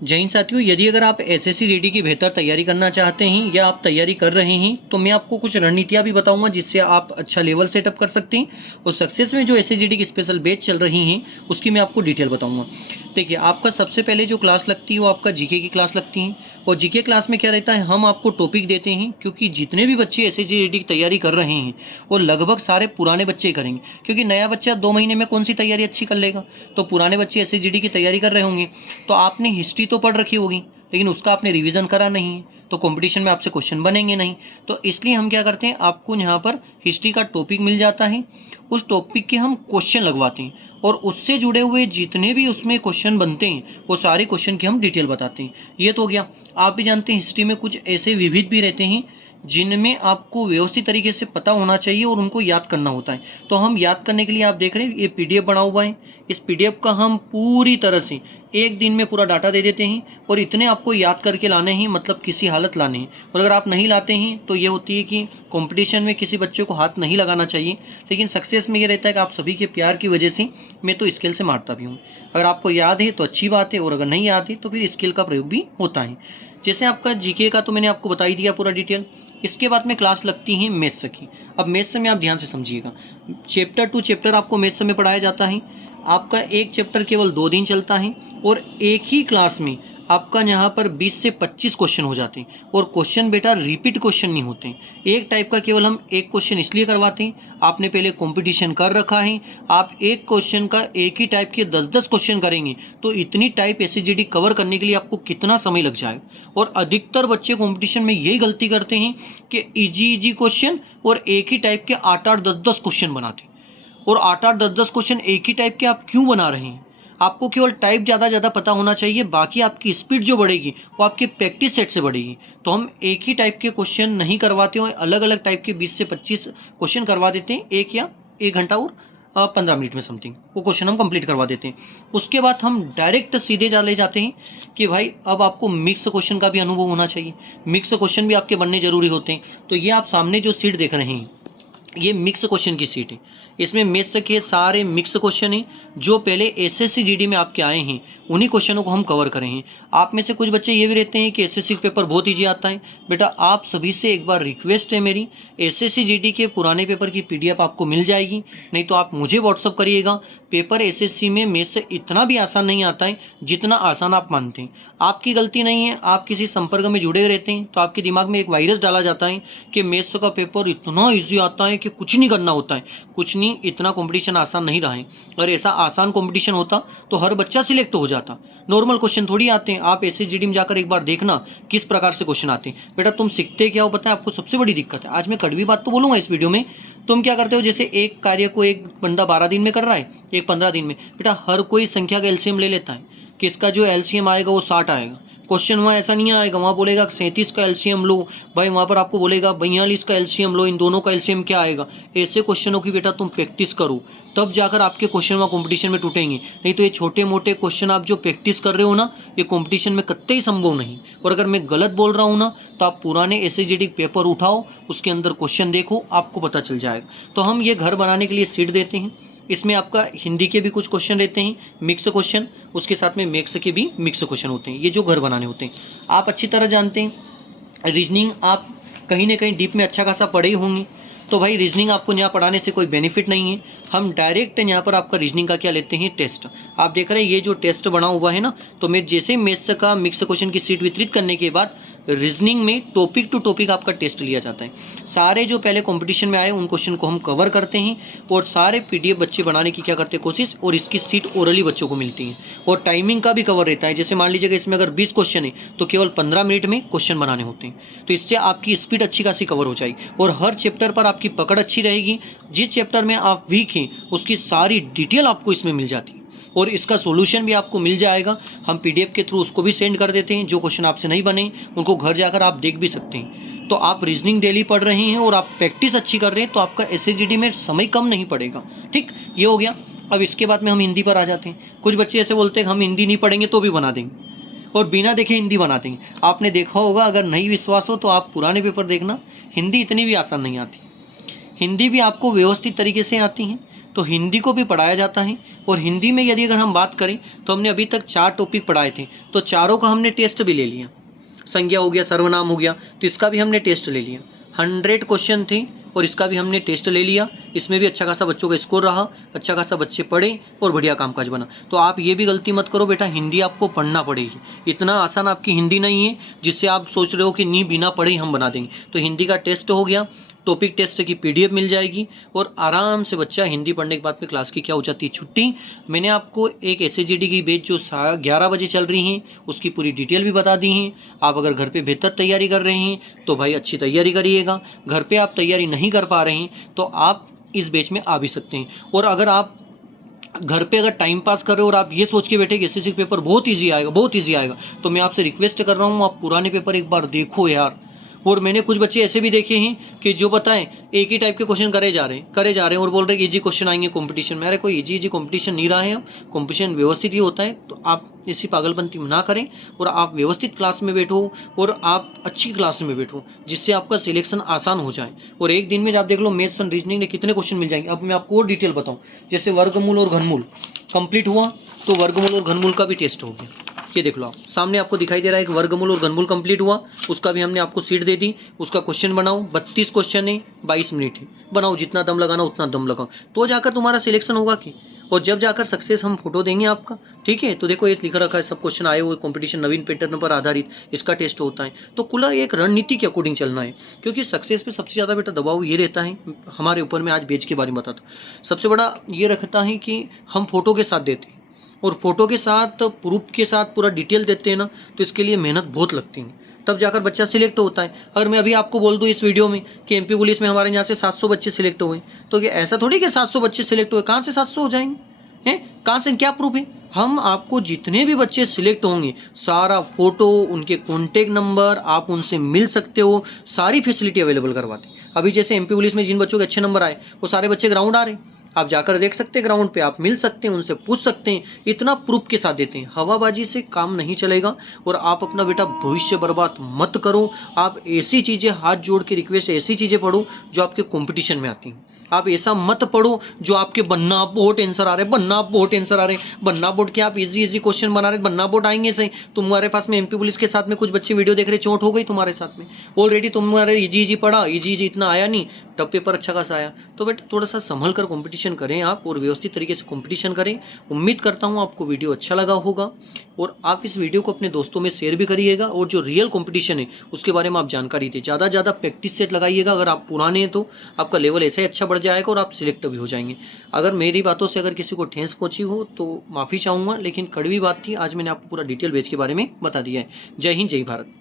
जय हिंद साथियों, यदि अगर आप एसएससी जीडी की बेहतर तैयारी करना चाहते हैं या आप तैयारी कर रहे हैं तो मैं आपको कुछ रणनीतियां भी बताऊंगा जिससे आप अच्छा लेवल सेटअप कर सकते हैं। और सक्सेस में जो एसएससी जीडी की स्पेशल बैच चल रही हैं उसकी मैं आपको डिटेल बताऊंगा। देखिए, आपका सबसे पहले जो क्लास लगती है वो आपका जीके की क्लास लगती है। और जीके क्लास में क्या रहता है, हम आपको टॉपिक देते हैं, क्योंकि जितने भी बच्चे एसएससी जीडी की तैयारी कर रहे हैं वो लगभग सारे पुराने बच्चे ही करेंगे, क्योंकि नया बच्चा 2 महीने में कौन सी तैयारी अच्छी कर लेगा। तो पुराने बच्चे एसएससी जीडी की तैयारी कर रहे होंगे, तो आपने हिस्ट्री तो पढ़ रखी होगी लेकिन उसका आपने रिवीजन करा नहीं है, तो कंपटीशन में आपसे क्वेश्चन बनेंगे नहीं। तो इसलिए हम क्या करते हैं, आपको यहाँ पर हिस्ट्री का टॉपिक मिल जाता है, उस टॉपिक के हम क्वेश्चन लगवाते हैं और उससे जुड़े हुए जितने भी उसमें क्वेश्चन बनते हैं वो सारे क्वेश्चन की हम डिटेल बताते हैं। ये तो हो गया। आप भी जानते हैं हिस्ट्री में कुछ ऐसे विविध भी रहते हैं जिनमें आपको व्यवस्थित तरीके से पता होना चाहिए और उनको याद करना होता है। तो हम याद करने के लिए, आप देख रहे हैं ये पीडीएफ बना हुआ है, इस पीडीएफ का हम पूरी तरह से एक दिन में पूरा डाटा दे देते हैं और इतने आपको याद करके लाने हैं, मतलब किसी हालत लाने हैं। और अगर आप नहीं लाते हैं तो ये होती है कि कंपटीशन में किसी बच्चे को हाथ नहीं लगाना चाहिए, लेकिन सक्सेस में ये रहता है कि आप सभी के प्यार की वजह से मैं तो स्किल से मारता भी हूँ। अगर आपको याद है तो अच्छी बात है, और अगर नहीं याद है तो फिर स्किल का प्रयोग भी होता है। जैसे आपका जीके का तो मैंने आपको बता ही दिया पूरा डिटेल। इसके बाद में क्लास लगती है मैथ्स की। अब मैथ्स में आप ध्यान से समझिएगा, चैप्टर टू चैप्टर आपको मैथ्स में पढ़ाया जाता है। आपका एक चैप्टर केवल 2 दिन चलता है और एक ही क्लास में आपका यहाँ पर 20 से 25 क्वेश्चन हो जाते हैं। और क्वेश्चन बेटा रिपीट क्वेश्चन नहीं होते हैं, एक टाइप का केवल हम एक क्वेश्चन इसलिए करवाते हैं, आपने पहले कंपटीशन कर रखा है, आप एक क्वेश्चन का एक ही टाइप के 10-10 क्वेश्चन करेंगे तो इतनी टाइप एसएसजीडी कवर करने के लिए आपको कितना समय लग जाएगा। और अधिकतर बच्चे कंपटीशन में यही गलती करते हैं कि इजी इजी क्वेश्चन और एक ही टाइप के 8-8 10-10 क्वेश्चन बनाते हैं। और 8-8 10-10 क्वेश्चन एक ही टाइप के आप क्यों बना रहे हैं? आपको केवल टाइप ज़्यादा पता होना चाहिए, बाकी आपकी स्पीड जो बढ़ेगी वो आपके प्रैक्टिस सेट से बढ़ेगी। तो हम एक ही टाइप के क्वेश्चन नहीं करवाते हैं, अलग अलग टाइप के 20 से 25 क्वेश्चन करवा देते हैं, 1 घंटा और 15 मिनट में समथिंग वो क्वेश्चन हम कंप्लीट करवा देते हैं। उसके बाद हम डायरेक्ट सीधे ले जाते हैं कि भाई अब आपको मिक्स क्वेश्चन का भी अनुभव होना चाहिए, मिक्स क्वेश्चन भी आपके बनने जरूरी होते हैं। तो ये आप सामने जो सीट देख रहे हैं ये मिक्स क्वेश्चन की सीट है। इसमें मैथ्स के सारे मिक्स क्वेश्चन हैं जो पहले एसएससी जीडी में आपके आए हैं, उन्हीं क्वेश्चनों को हम कवर करें हैं। आप में से कुछ बच्चे ये भी रहते हैं कि एसएससी पेपर बहुत ईजी आता है। बेटा आप सभी से एक बार रिक्वेस्ट है मेरी, एसएससी जीडी के पुराने पेपर की पीडीएफ आपको मिल जाएगी, नहीं तो आप मुझे व्हाट्सअप करिएगा। पेपर एसएससी में मैथ्स से इतना भी आसान नहीं आता है जितना आसान आप मानते हैं। आपकी गलती नहीं है, आप किसी संपर्क में जुड़े रहते हैं तो आपके दिमाग में एक वायरस डाला जाता है कि मैथ्स का पेपर इतना ईजी आता है कि कुछ नहीं करना होता है। कुछ नहीं, इतना कंपटीशन आसान नहीं रहा है। अगर ऐसा आसान कंपटीशन होता तो हर बच्चा सिलेक्ट हो जाता। नॉर्मल क्वेश्चन थोड़ी आते हैं, आप एसएसजीडी में जाकर एक बार देखना किस प्रकार से क्वेश्चन आते हैं। बेटा तुम सीखते क्या हो पता है आपको, सबसे बड़ी दिक्कत है, आज मैं कड़वी बात तो बोलूँगा इस वीडियो में। तुम क्या करते हो, जैसे एक कार्य को एक बंदा 12 दिन में कर रहा है, एक 15 दिन में, बेटा हर कोई संख्या का एलसीएम ले लेता है कि इसका जो एलसीएम आएगा वो 60 आएगा। क्वेश्चन वहाँ ऐसा नहीं आएगा, वहाँ बोलेगा 37 का एलसीएम लो, भाई वहाँ पर आपको बोलेगा 42 का एलसीएम लो, इन दोनों का एलसीएम क्या आएगा। ऐसे क्वेश्चनों की बेटा तुम प्रैक्टिस करो, तब जाकर आपके क्वेश्चन वहाँ कंपटीशन में टूटेंगे। नहीं तो ये छोटे मोटे क्वेश्चन आप जो प्रैक्टिस कर रहे हो ना, ये कंपटीशन में कतई संभव नहीं। और अगर मैं गलत बोल रहा हूँ ना तो आप पुराने एसएसजीडी पेपर उठाओ, उसके अंदर क्वेश्चन देखो, आपको पता चल जाएगा। तो हम ये घर बनाने के लिए सीट देते हैं। इसमें आपका हिंदी के भी कुछ क्वेश्चन रहते हैं मिक्स क्वेश्चन, उसके साथ में मैथ्स के भी मिक्स क्वेश्चन होते हैं, ये जो घर बनाने होते हैं। आप अच्छी तरह जानते हैं रीजनिंग आप कहीं ना कहीं डीप में अच्छा खासा पढ़े ही होंगे, तो भाई रीजनिंग आपको यहाँ पढ़ाने से कोई बेनिफिट नहीं है। हम डायरेक्ट यहाँ पर आपका रीजनिंग का क्या लेते हैं, टेस्ट। आप देख रहे हैं ये जो टेस्ट बना हुआ है ना, तो मैं जैसे मैथ्स का मिक्स क्वेश्चन की सीट वितरित करने के बाद रीजनिंग में टॉपिक टू टॉपिक आपका टेस्ट लिया जाता है। सारे जो पहले कंपटीशन में आए उन क्वेश्चन को हम कवर करते हैं और सारे पीडीएफ बच्चे बनाने की क्या करते हैं कोशिश, और इसकी सीट ओरली बच्चों को मिलती है। और टाइमिंग का भी कवर रहता है, जैसे मान लीजिएगा इसमें अगर 20 क्वेश्चन है तो केवल 15 मिनट में क्वेश्चन बनाने होते हैं। तो इससे आपकी स्पीड अच्छी खासी कवर हो जाएगी और हर चैप्टर पर आपकी पकड़ अच्छी रहेगी। जिस चैप्टर में आप वीक हैं उसकी सारी डिटेल आपको इसमें मिल जाती है और इसका सॉल्यूशन भी आपको मिल जाएगा। हम पीडीएफ के थ्रू उसको भी सेंड कर देते हैं, जो क्वेश्चन आपसे नहीं बने उनको घर जाकर आप देख भी सकते हैं। तो आप रीजनिंग डेली पढ़ रहे हैं और आप प्रैक्टिस अच्छी कर रहे हैं तो आपका एसएसजीडी में समय कम नहीं पड़ेगा। ठीक, ये हो गया। अब इसके बाद में हम हिंदी पर आ जाते हैं। कुछ बच्चे ऐसे बोलते हैं हम हिंदी नहीं पढ़ेंगे तो भी बना देंगे और बिना देखे हिंदी बना देंगे। आपने देखा होगा, अगर नहीं विश्वास हो तो आप पुराने पेपर देखना, हिंदी इतनी भी आसान नहीं आती। हिंदी भी आपको व्यवस्थित तरीके से आती हैं। तो हिंदी को भी पढ़ाया जाता है। और हिंदी में यदि अगर हम बात करें तो हमने अभी तक 4 टॉपिक पढ़ाए थे, तो चारों का हमने टेस्ट भी ले लिया। संज्ञा हो गया, सर्वनाम हो गया, तो इसका भी हमने टेस्ट ले लिया। 100 क्वेश्चन थे और इसका भी हमने टेस्ट ले लिया। इसमें भी अच्छा खासा बच्चों का स्कोर रहा, अच्छा खासा बच्चे पढ़े और बढ़िया कामकाज बना। तो आप ये भी गलती मत करो बेटा, हिंदी आपको पढ़ना पड़ेगी। इतना आसान आपकी हिंदी नहीं है जिससे आप सोच रहे हो कि नहीं बिना पढ़े ही हम बना देंगे। तो हिंदी का टेस्ट हो गया, टॉपिक टेस्ट की PDF मिल जाएगी और आराम से बच्चा हिंदी पढ़ने के बाद में क्लास की क्या हो जाती है, छुट्टी। मैंने आपको एक SAGD की बैच जो 11 बजे चल रही हैं उसकी पूरी डिटेल भी बता दी है। आप अगर घर पे बेहतर तैयारी कर रहे हैं तो भाई अच्छी तैयारी करिएगा। घर पे आप तैयारी नहीं कर पा रहे हैं तो आप इस बैच में आ भी सकते हैं। और अगर आप घर पे अगर टाइम पास कर रहे हो और आप ये सोच के बैठे कि SSC पेपर बहुत ईजी आएगा, बहुत ईजी आएगा, तो मैं आपसे रिक्वेस्ट कर रहा हूँ आप पुराने पेपर एक बार देखो यार। और मैंने कुछ बच्चे ऐसे भी देखे हैं कि जो बताएं एक ही टाइप के क्वेश्चन करे जा रहे हैं और बोल रहे हैं इजी क्वेश्चन आएंगे कंपटीशन में। अरे कोई इजी कंपटीशन नहीं रहा है, कंपटीशन व्यवस्थित ही होता है। तो आप ऐसी पागलपंती ना करें और आप व्यवस्थित क्लास में बैठो और आप अच्छी क्लास में बैठो जिससे आपका सिलेक्शन आसान हो जाए। और एक दिन में आप देख लो मैथ्स एंड रीजनिंग में कितने क्वेश्चन मिल जाएंगे। अब मैं आपको और डिटेल बताऊँ, जैसे वर्गमूल और घनमूल कंप्लीट हुआ तो वर्गमूल और घनमूल का भी टेस्ट हो गया। ये देख लो आप सामने आपको दिखाई दे रहा है एक वर्गमूल और घनमूल कंप्लीट हुआ, उसका भी हमने आपको सीट दे दी। उसका क्वेश्चन बनाओ, 32 क्वेश्चन है, 22 मिनट है, बनाओ जितना दम लगाना उतना दम लगाओ, तो जाकर तुम्हारा सिलेक्शन होगा कि। और जब जाकर सक्सेस हम फोटो देंगे आपका, ठीक है। तो देखो ये लिखा रखा है सब क्वेश्चन आए हुए कंपटीशन नवीन पैटर्न पर आधारित, इसका टेस्ट होता है। तो कुल एक रणनीति के अकॉर्डिंग चलना है, क्योंकि सक्सेस पे सबसे ज़्यादा बेटा दबाव ये रहता है हमारे ऊपर। में आज बेच के बारे में बताता, सबसे बड़ा ये रखता है कि हम फोटो के साथ देते हैं और फोटो के साथ प्रूफ के साथ पूरा डिटेल देते हैं ना, तो इसके लिए मेहनत बहुत लगती है, तब जाकर बच्चा सिलेक्ट होता है। अगर मैं अभी आपको बोल दूं इस वीडियो में कि MP पुलिस में हमारे यहाँ से 700 बच्चे सिलेक्ट हुए, तो ये ऐसा थोड़ी कि 700 बच्चे सिलेक्ट हुए, कहाँ से 700 हो जाएंगे हैं, कहाँ से, क्या प्रूफ है। हम आपको जितने भी बच्चे सिलेक्ट होंगे सारा फोटो, उनके कॉन्टेक्ट नंबर, आप उनसे मिल सकते हो, सारी फैसिलिटी अवेलेबल करवाते हैं। अभी जैसे MP पुलिस में जिन बच्चों के अच्छे नंबर आए वो सारे बच्चे ग्राउंड आ रहे हैं, आप जाकर देख सकते हैं, ग्राउंड पे आप मिल सकते हैं, उनसे पूछ सकते हैं, इतना प्रूफ के साथ देते हैं। हवाबाजी से काम नहीं चलेगा और आप अपना बेटा भविष्य बर्बाद मत करो। आप ऐसी चीज़ें हाथ जोड़ के रिक्वेस्ट, ऐसी चीज़ें पढ़ो जो आपके कंपटीशन में आती हैं। आप ऐसा मत पढ़ो जो आपके बन्ना बोर्ड आंसर आ रहे, बन्ना बोर्ड आंसर आ रहे, बन्ना बोर्ड के आप इजी क्वेश्चन बना रहे, बन्ना बोर्ड आएंगे सही। तुम्हारे पास में MP पुलिस के साथ में कुछ बच्चे वीडियो देख रहे, चोट हो गई तुम्हारे साथ में, ऑलरेडी तुम्हारे इजी पढ़ा, इजी इतना आया नहीं, तब पेपर अच्छा खासा आया। तो बेटा थोड़ा सा संभल कर कंपटीशन करें आप और व्यवस्थित तरीके से कंपटीशन करें। उम्मीद करता हूँ आपको वीडियो अच्छा लगा होगा और आप इस वीडियो को अपने दोस्तों में शेयर भी करिएगा और जो रियल कंपटीशन है उसके बारे में आप जानकारी दें। ज़्यादा ज़्यादा प्रैक्टिस सेट लगाइएगा। अगर आप पुराने हैं तो आपका लेवल ऐसे ही अच्छा बढ़ जाएगा और आप सिलेक्ट भी हो जाएंगे। अगर मेरी बातों से अगर किसी को ठेस पहुँची हो तो माफ़ी चाहूँगा, लेकिन कड़वी बात थी। आज मैंने आपको पूरा डिटेल बैच के बारे में बता दिया है। जय हिंद, जय भारत।